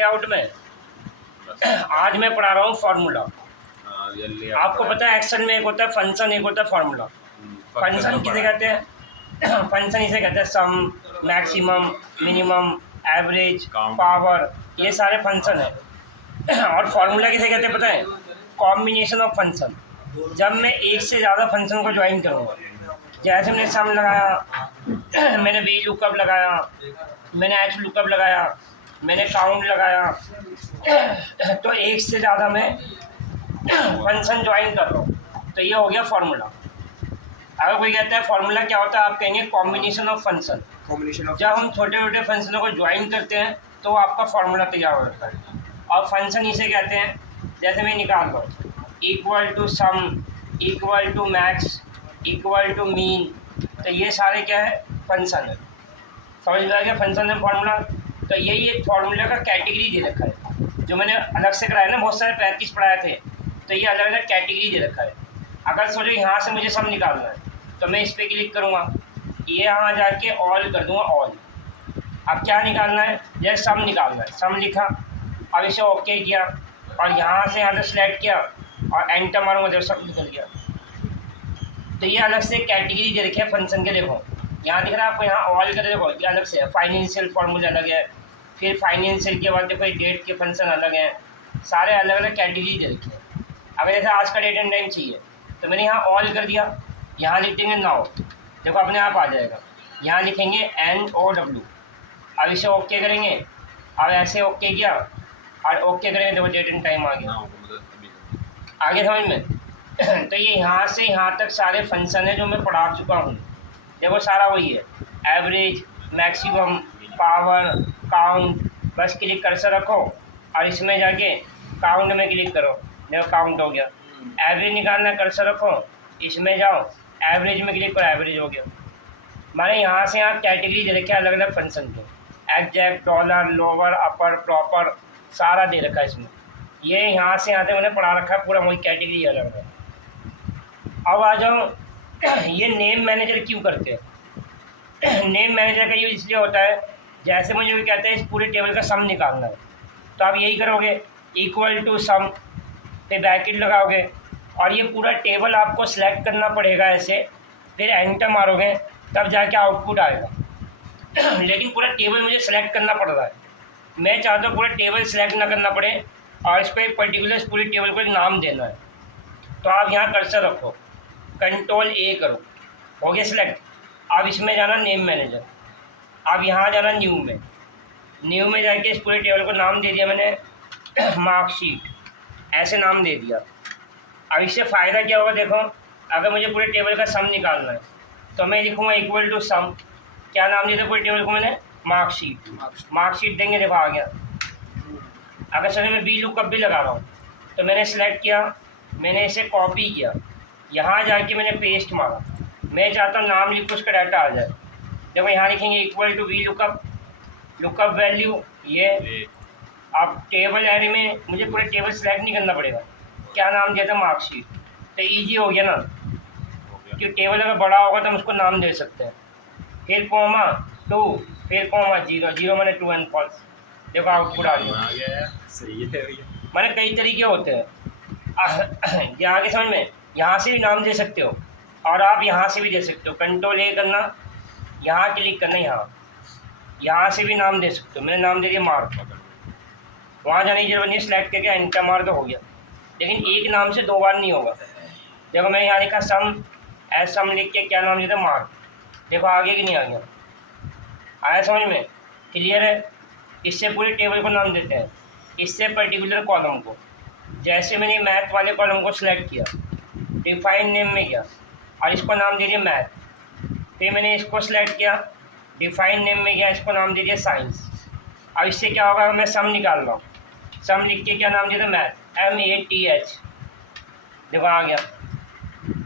Layout में। आज मैं पढ़ा रहा हूँ फार्मूला। आपको पता है एक्सेल में एक होता है फंक्शन, एक होता है फार्मूला। फंक्शन किसे कहते हैं? फंक्शन इसे कहते हैं सम, मैक्सिमम, मिनिमम, एवरेज, पावर, ये सारे फंक्शन है। और फार्मूला किसे कहते हैं पता है? Combination of function. जब मैं एक से ज़्यादा फंक्शन को ज्वाइन करूँगा, जैसे मैंने सम लगाया, मैंने वी लुकअप लगाया, मैंने एच लुकअप लगाया, मैंने काउंट लगाया, तो एक से ज़्यादा मैं फंक्शन ज्वाइन कर रहा हूँ, तो ये हो गया फार्मूला। अगर कोई कहता है फार्मूला क्या होता है, आप कहेंगे कॉम्बिनेशन ऑफ फंक्शन। जब हम छोटे छोटे फंक्शनों को ज्वाइन करते हैं तो आपका फार्मूला तैयार हो जाता है। और फंक्शन इसे कहते हैं, जैसे मैं निकाल रहा हूँ equal to sum, equal to max, equal to mean, तो ये सारे क्या है? फंक्शन है। समझ में आ गया फंक्शन है फार्मूला। तो यही एक फार्मूला का कैटेगरी दे रखा है, जो मैंने अलग से कराया ना, बहुत सारे प्रैक्टिस पढ़ाए थे, तो ये अलग अलग कैटेगरी दे रखा है। अगर सोचो यहाँ से मुझे सम निकालना है तो मैं इस पर क्लिक करूँगा, ये यहाँ जाके ऑल कर दूँगा, ऑल। अब क्या निकालना है? जैसे सम निकालना है, सम लिखा, अब इसे ओके किया और यहाँ से यहाँ से सिलेक्ट किया और एंटर मारूंगा, जब सब निकल गया। तो ये अलग से कैटेगरी दे रखी है फंक्शन के। देखो यहाँ दिख रहा है आपको, यहाँ ऑल कर देखो, ये अलग से है। फाइनेंशियल फार्मूला अलग है, फिर फाइनेंशियल के बाद देखो डेट के फंक्शन अलग हैं, सारे अलग अलग कैटेगरी दे रखी है। अगर जैसे आज का डेट एंड टाइम चाहिए तो मैंने यहाँ ऑल कर दिया, यहाँ लिख देंगे नाउ, देखो अपने आप आ जाएगा। यहाँ लिखेंगे NOW, अब इसे ओके करेंगे, अब ऐसे ओके किया और ओके करेंगे, देखो डेट एंड टाइम आ गया। आगे समझ में? तो ये यहाँ से यहाँ तक सारे फंक्शन है जो मैं पढ़ा चुका हूँ। देखो सारा वही है, एवरेज, मैक्सिमम, पावर, काउंट। बस क्लिक कर्सर रखो और इसमें जाके काउंट में क्लिक करो, देखो काउंट हो गया। एवरेज निकालना, कर्सर रखो, इसमें जाओ, एवरेज में क्लिक करो, एवरेज हो गया। माने यहाँ से यहाँ कैटेगरी दे रखे अलग अलग फंक्शन के, एग्जैक्ट, डॉलर, लोअर, अपर, प्रॉपर, सारा दे रखा है इसमें। ये यहाँ से यहाँ तक मैंने पढ़ा रखा है, पूरा वही कैटेगरी अलग है। अब आ जाओ, ये नेम मैनेजर क्यों करते हैं? नेम मैनेजर का यूज इसलिए होता है, जैसे मुझे भी कहते हैं इस पूरे टेबल का सम निकालना है, तो आप यही करोगे, इक्वल टू सम पे ब्रैकेट लगाओगे और ये पूरा टेबल आपको सिलेक्ट करना पड़ेगा ऐसे, फिर एंटर मारोगे तब जाके आउटपुट आएगा। लेकिन पूरा टेबल मुझे सेलेक्ट करना पड़ रहा है, मैं चाहता हूँ पूरा टेबल सेलेक्ट ना करना पड़े और इसको एक पर्टिकुलर पूरी टेबल को एक नाम देना है। तो आप यहाँ कर्सर रखो, कंट्रोल A करो, हो गया सिलेक्ट। अब इसमें जाना नेम मैनेजर, अब यहाँ जाना न्यू में, न्यू में जाके इस पूरे टेबल को नाम दे दिया मैंने मार्कशीट, ऐसे नाम दे दिया। अब इससे फ़ायदा क्या होगा? देखो अगर मुझे पूरे टेबल का सम निकालना है तो मैं लिखूँगा इक्वल टू सम, क्या नाम दिया था पूरे टेबल को मैंने? मार्कशीट। मार्कशीट देंगे, देखो आ गया। अगर सर मैं वी लुकअप भी लगा रहा हूँ तो मैंने सेलेक्ट किया, मैंने इसे कॉपी किया, यहाँ जाके मैंने पेस्ट मारा, मैं चाहता हूँ नाम लिखो उसका डाटा आ जाए। देखो यहाँ लिखेंगे equal to V lookup, lookup value ये। अब टेबल एरे में मुझे पूरे टेबल सेलेक्ट नहीं करना पड़ेगा, क्या नाम दिया था? मार्कशीट। तो ईजी हो गया ना, कि टेबल अगर बड़ा होगा तो हम उसको नाम दे सकते हैं। फिर कोमा 2, फिर कोमा 0, 0 मैंने ट्रू एंड फॉल्स, देखो आउटपुट आ गया। सही है भैया। मैंने कई तरीके होते हैं, यहाँ के समझ में, यहाँ से भी नाम दे सकते हो और आप यहाँ से भी दे सकते हो। कंट्रोल A करना, यहाँ क्लिक करना, यहाँ से भी नाम दे सकते हो। मैंने नाम दे दिया मार्क, वहाँ जाने की जरूरत नहीं, सेलेक्ट करके एंटर मार तो हो गया। लेकिन एक नाम से 2 बार नहीं होगा। देखो मैं यहाँ लिखा सम, एस सम लिख के क्या नाम दिया था? मार्क। देखो आगे कि नहीं आ गया? आया समझ में? क्लियर है? इससे पूरे टेबल को नाम देते हैं, इससे पर्टिकुलर कॉलम को। जैसे मैंने मैथ वाले कॉलम को सिलेक्ट किया, डिफाइन नेम में गया और इसको नाम दे दिया मैथ। फिर मैंने इसको सिलेक्ट किया, डिफाइन नेम में गया, इसको नाम दे दिया साइंस। अब इससे क्या होगा? मैं सम निकाल रहा हूँ, सम लिख के क्या नाम दिया था? मैथ, MATH, देखो आ गया।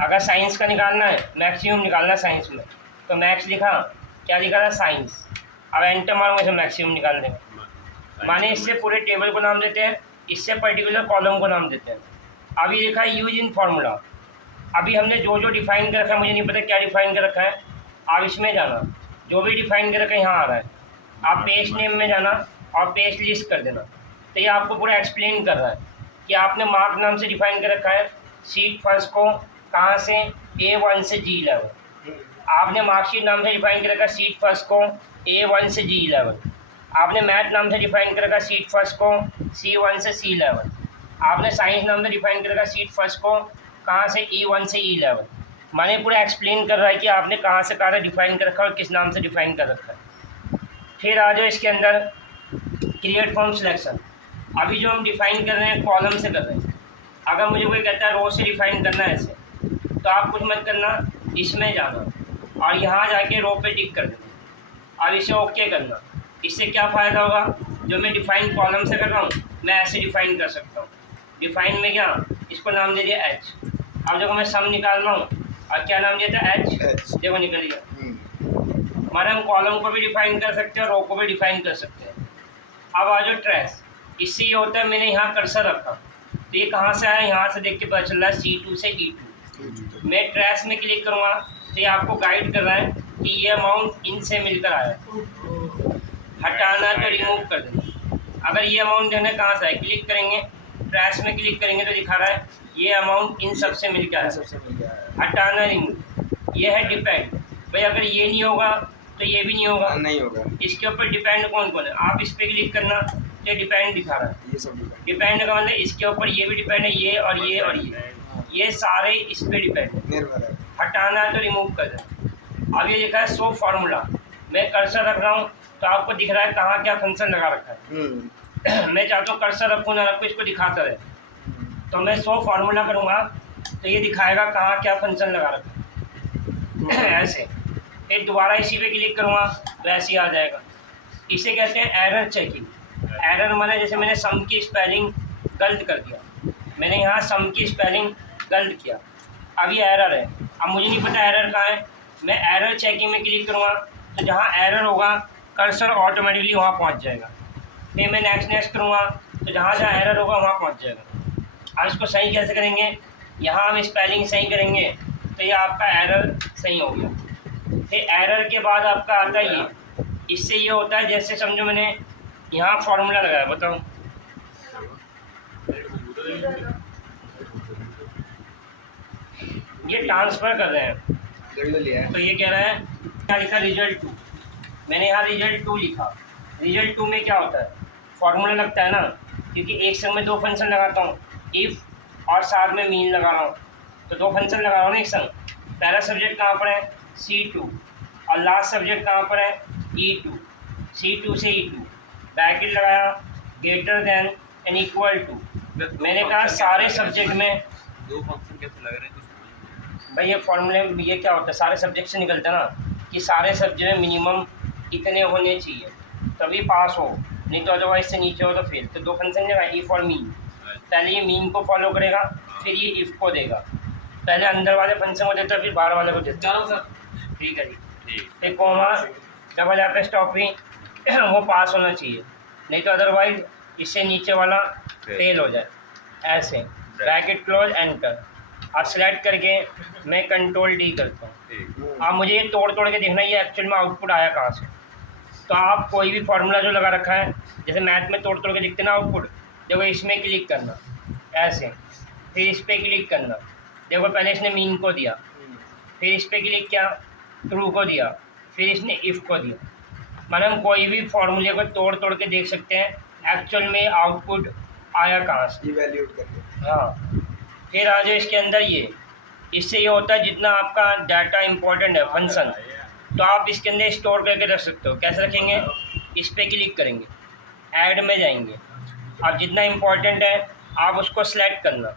अगर साइंस का निकालना है, मैक्सिमम निकालना है साइंस में, तो मैक्स लिखा, क्या लिखा था? साइंस। अब एंटर मारूंगा इसे मैक्सिमम निकालने में। माने इससे पूरे टेबल को नाम देते हैं, इससे पर्टिकुलर कॉलम को नाम देते हैं। अभी लिखा है यूज इन फार्मूला, अभी हमने जो जो डिफाइन कर रखा है, मुझे नहीं पता क्या डिफाइन कर रखा है। आप इसमें जाना, जो भी डिफाइन कर रखा है यहाँ आ रहा है, आप पेज नेम में जाना और पेज लिस्ट कर देना। तो ये आपको पूरा एक्सप्लेन कर रहा है कि आपने मार्क नाम से डिफाइन कर रखा है शीट फर्स्ट को, कहाँ से, A1 से G11। आपने मार्कशीट नाम से डिफाइन कर रखा शीट फर्स्ट को A1 से G11। आपने मैथ नाम से डिफाइन कर रखा शीट फर्स्ट को C1 से C11। आपने साइंस नाम से डिफाइन कर रखा शीट फर्स्ट को कहाँ से E1 से E11। मैंने पूरा एक्सप्लेन कर रहा है कि आपने कहाँ से कहाँ डिफाइन कर रखा है और किस नाम से डिफाइन कर रखा है। फिर आ जाओ इसके अंदर क्रिएट फ्रॉम सिलेक्शन। अभी जो हम डिफाइन कर रहे हैं कॉलम से कर रहे हैं। अगर मुझे कोई कहता है रो से डिफाइन करना है ऐसे, तो आप कुछ मत करना, इसमें जाना और यहाँ जाके रो पे टिक कर देना और इसे ओके करना। इससे क्या फ़ायदा होगा, जो मैं डिफाइन कॉलम से कर रहा हूँ मैं ऐसे डिफाइन कर सकता हूँ। डिफाइन में क्या, इसको नाम दे दिया एच। अब देखो मैं सम निकाल रहा हूँ और क्या नाम दिया था एच, देखो निकल गया। हमारे हम कॉलम को भी डिफाइन कर सकते हैं और रो को भी डिफाइन कर सकते हैं। अब आ जाओ ट्रेस। इससे ये होता है मैंने यहाँ कर्सर रखा तो ये कहाँ से आया, यहाँ से देख के पता चल रहा है C2 से E2। मैं ट्रेस में क्लिक करूँगा तो ये आपको गाइड कर रहा है कि ये अमाउंट इनसे मिलकर आया, हटाना है तो रिमूव कर देना। अगर ये अमाउंट जो है कहाँ से आए, क्लिक करेंगे ट्रेस में क्लिक करेंगे तो दिखा रहा है ये अमाउंट इन सब से मिलकर आया, हटाना रिमूव। ये है डिपेंड। भाई अगर ये नहीं होगा तो ये भी नहीं होगा, इसके ऊपर डिपेंड कौन कौन है, आप इस पर क्लिक करना तो डिपेंड दिखा रहा है। ये सब डिपेंड का मतलब इसके ऊपर ये भी डिपेंड है, ये और ये और ये सारे इस पर डिपेंड है। हटाना है तो रिमूव कर देना। अब ये लिखा है शो फार्मूला। मैं कर्सर रख रहा हूँ तो आपको दिख रहा है कहाँ क्या फंक्शन लगा रखा है। मैं चाहता हूँ कर्सर रखूँ ना रखूँ, इसको दिखाता रहे, तो मैं शो फार्मूला करूँगा तो ये दिखाएगा कहाँ क्या फंक्शन लगा रखा है ऐसे। फिर दोबारा इसी पे क्लिक करूँगा तो ऐसे ही आ जाएगा। इसे कहते हैं एरर चेकिंग। एरर माने जैसे मैंने सम की स्पेलिंग गलत कर दिया, मैंने यहाँ सम की स्पेलिंग गलत किया, अब ये एरर है। अब मुझे नहीं पता एरर कहाँ है, मैं एरर चेकिंग में क्लिक करूँगा तो जहाँ एरर होगा कर्सर ऑटोमेटिकली वहाँ पहुँच जाएगा। फिर मैं नेक्स्ट करूँगा तो जहाँ जहाँ एरर होगा वहाँ पहुँच जाएगा। अब इसको सही कैसे करेंगे, यहाँ हम स्पेलिंग सही करेंगे तो ये आपका एरर सही हो गया। फिर एरर के बाद आपका आता है ये, इससे ये होता है जैसे समझो मैंने यहाँ फार्मूला लगाया, बताओ ये ट्रांसफ़र कर रहे हैं तो ये कह रहा है क्या लिखा, रिजल्ट 2। मैंने यहाँ रिजल्ट 2 लिखा। रिजल्ट 2 में क्या होता है, फार्मूला लगता है ना, क्योंकि एक संग में दो फंक्शन लगाता हूँ, इफ़ और साथ में मीन लगा रहा हूँ, तो दो फंक्शन लगा रहा हूँ ना एक संग। पहला सब्जेक्ट कहाँ पर है C2 और लास्ट सब्जेक्ट कहाँ पर है E2। C2 से E2 ब्रैकेट लगाया, greater than and equal to. मैंने कहा सारे सब्जेक्ट में दो फंक्शन कैसे लग रहे हैं भाई, ये फॉर्मूले में ये क्या होता है, सारे सब्जेक्ट से निकलता है ना कि सारे सब्जेक्ट में मिनिमम इतने होने चाहिए तभी पास हो, नहीं तो अदरवाइज से नीचे हो तो फेल। तो दो फंक्शन जगह इफ़ और मीन, पहले ये मीन को फॉलो करेगा फिर ये इफ़ को देगा, पहले अंदर वाले फंक्शन को देता है फिर बाहर वाले को देता है। ठीक है जी। फिर कोमा डबल एपॉस्ट्रोफी वो पास होना चाहिए, नहीं तो अदरवाइज इससे नीचे वाला फेल हो जाए। ऐसे ब्रैकेट क्लोज एंटर। अब सेलेक्ट करके मैं कंट्रोल D करता हूँ। अब मुझे ये तोड़ के देखना है ये एक्चुअल में आउटपुट आया कहाँ से। तो आप कोई भी फार्मूला जो लगा रखा है, जैसे मैथ में तोड़ के दिखते ना आउटपुट, देखो इसमें क्लिक करना ऐसे, फिर इस पर क्लिक करना, देखो पहले इसने मीन को दिया, फिर इस पर क्लिक किया ट्रू को दिया, फिर इसने इफ़ को दिया। मतलब हम कोई भी फार्मूले को तोड़ के देख सकते हैं एक्चुअल में आउटपुट आया कहाँ से, इवैल्यूएट करके। हाँ। फिर आ जाओ इसके अंदर ये, इससे ये होता है जितना आपका डाटा इम्पोर्टेंट है फंक्शन, तो आप इसके अंदर स्टोर करके रख सकते हो। कैसे रखेंगे, इस पर क्लिक करेंगे, ऐड में जाएंगे, अब जितना इम्पोर्टेंट है आप उसको सेलेक्ट करना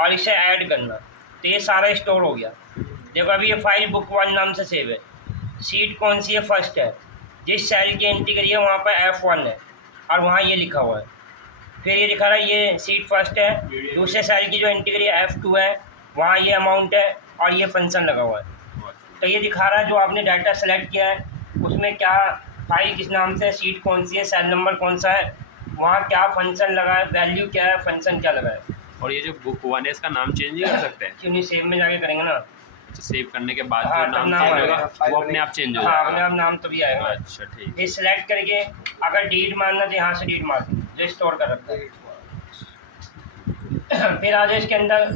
और इसे ऐड करना, तो ये सारा स्टोर हो गया। देखो अभी ये फाइल बुक 1 नाम से सेव है, सीट कौन सी है, फर्स्ट है, जिस सेल की एंट्री करी है वहाँ पर F1 है और वहाँ ये लिखा हुआ है। फिर ये दिखा रहा है ये सीट फर्स्ट है, दूसरे सेल की जो एंट्री करी है F2 है, वहाँ ये अमाउंट है और ये फंक्शन लगा हुआ है। तो ये दिखा रहा है जो आपने डाटा सेलेक्ट किया है उसमें क्या फाइल किस नाम से है, सीट कौन सी है, सेल नंबर कौन सा है, वहाँ क्या फंक्शन लगा है, वैल्यू क्या है, फंक्शन क्या लगा है। और ये जो बुक 1 है इसका नाम चेंज नहीं कर सकते हैं? क्यों नहीं, सेव में जाके करेंगे ना। अच्छा, सेव करने के बाद हाँ, जो नाम नाम चेंज आएगा, होगा वो अपने आप चेंज हो हाँ जाएगा। अपने आप नाम तो भी आएगा। अच्छा ठीक है। फिर सेलेक्ट करके अगर डिलीट मारना तो यहाँ से डिलीट मार दें। जो स्टोर कर रखा है। फिर आ जाए इसके अंदर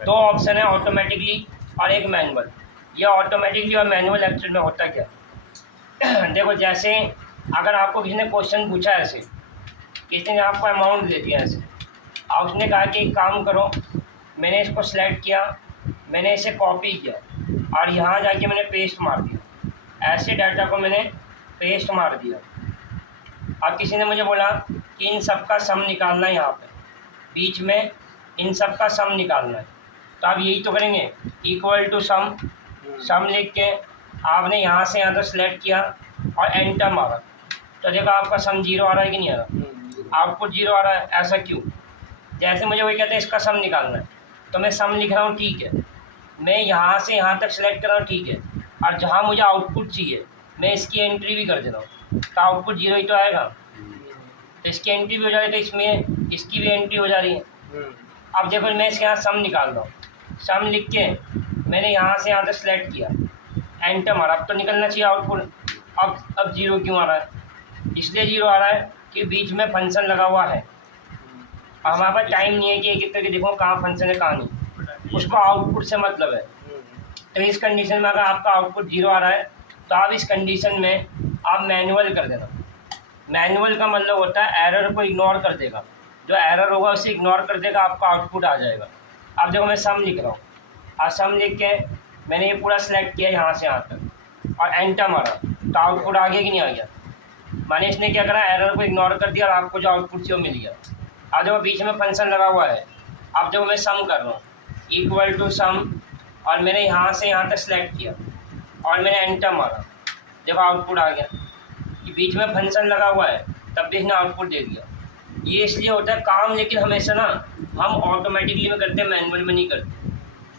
2 ऑप्शन है, ऑटोमेटिकली और एक मैनुअल। ये ऑटोमेटिकली और मैनुअल एक्चुअल में होता क्या देखो, जैसे अगर आपको किसी ने क्वेश्चन पूछा ऐसे, किसी ने आपको अमाउंट दे दिया ऐसे, और उसने कहा कि एक काम करो, मैंने इसको सेलेक्ट किया, मैंने इसे कॉपी किया और यहाँ जाके मैंने पेस्ट मार दिया, ऐसे डाटा को मैंने पेस्ट मार दिया। अब किसी ने मुझे बोला कि इन सब का सम निकालना है, यहाँ पे बीच में इन सब का सम निकालना है, तो आप यही तो करेंगे, इक्वल टू सम, सम लिख के आपने यहाँ से यहाँ तक सेलेक्ट किया और एंटर मारा, तो देखो आपका सम 0 आ रहा है कि नहीं आ रहा, आउटपुट 0 आ रहा है। ऐसा क्यों? जैसे मुझे वही कहते हैं इसका सम निकालना है, तो मैं सम लिख रहा हूँ, ठीक है, मैं यहाँ से यहाँ तक सेलेक्ट कर रहा हूँ, ठीक है, और जहाँ मुझे आउटपुट चाहिए मैं इसकी एंट्री भी कर दे रहा हूँ, तो आउटपुट 0 ही तो आएगा। तो इसकी एंट्री भी हो जा रही है, तो इसमें इसकी भी एंट्री हो जा रही है। अब देखो मैं इसके यहाँ सम निकाल रहा हूँ, सम लिख के मैंने यहाँ से यहाँ तक सेलेक्ट किया, एंटर मारा, अब तो निकलना चाहिए आउटपुट। अब 0 क्यों आ रहा है? इसलिए 0 आ रहा है कि बीच में फंक्शन लगा हुआ है। अब हमारे पास टाइम नहीं है कि एक एक करके देखो कहाँ फंक्शन है कहाँ नहीं, उसको आउटपुट से मतलब है। तो इस कंडीशन में अगर आपका आउटपुट 0 आ रहा है, तो आप इस कंडीशन में आप मैनुअल कर देना। मैनुअल का मतलब होता है एरर को इग्नोर कर देगा, जो एरर होगा उसे इग्नोर कर देगा, आपका आउटपुट आ जाएगा। अब देखो मैं सम लिख रहा हूँ, और सम लिख के मैंने ये पूरा सेलेक्ट किया यहाँ से यहाँ तक और एंटर मारा, तो आउटपुट आ गया कि नहीं आ गया? माने इसने क्या करा, एरर को इग्नोर कर दिया और आपको जो आउटपुट चाहिए वो मिल गया। अब देखो बीच में फंक्शन लगा हुआ है, अब देखो मैं सम कर रहा हूँ, इक्वल टू सम, और मैंने यहाँ से यहाँ तक सेलेक्ट किया और मैंने एंटर मारा, देखो आउटपुट आ गया। कि बीच में फंक्शन लगा हुआ है तब भी इसने आउटपुट दे दिया। ये इसलिए होता है काम, लेकिन हमेशा ना हम ऑटोमेटिकली में करते हैं, मैनुअल में नहीं करते।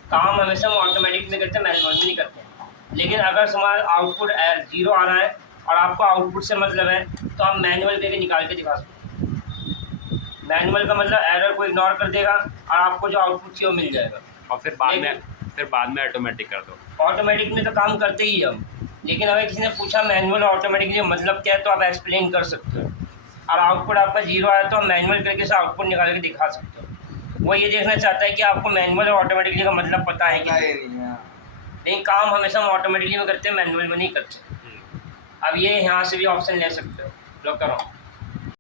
काम हमेशा हम ऑटोमेटिक में करते हैं, मैनुअल में नहीं करते। लेकिन अगर हमारा आउटपुट 0 आ रहा है और आपको आउटपुट से मतलब है, तो आप मैनुअल करके निकाल के दिखा सकते हैं। मैनुअल का मतलब एरर को इग्नोर कर देगा और आपको जो आउटपुट चाहिए वो मिल जाएगा। और फिर बाद में ऑटोमेटिक कर दो। ऑटोमेटिक में तो काम करते ही हम, लेकिन अगर किसी ने पूछा मैनुअल ऑटोमेटिकली मतलब क्या है, तो आप एक्सप्लेन कर सकते हो। और आउटपुट आपका 0 आया तो मैनुअल करके से आउटपुट निकाल के दिखा सकते हो। वो ये देखना चाहता है कि आपको मैनुअल और ऑटोमेटिकली का मतलब पता है कि नहीं। लेकिन काम हमेशा हम ऑटोमेटिकली में करते हैं, मैनुअल में नहीं करते। अब ये यहाँ से भी ऑप्शन ले सकते हो, लो करो।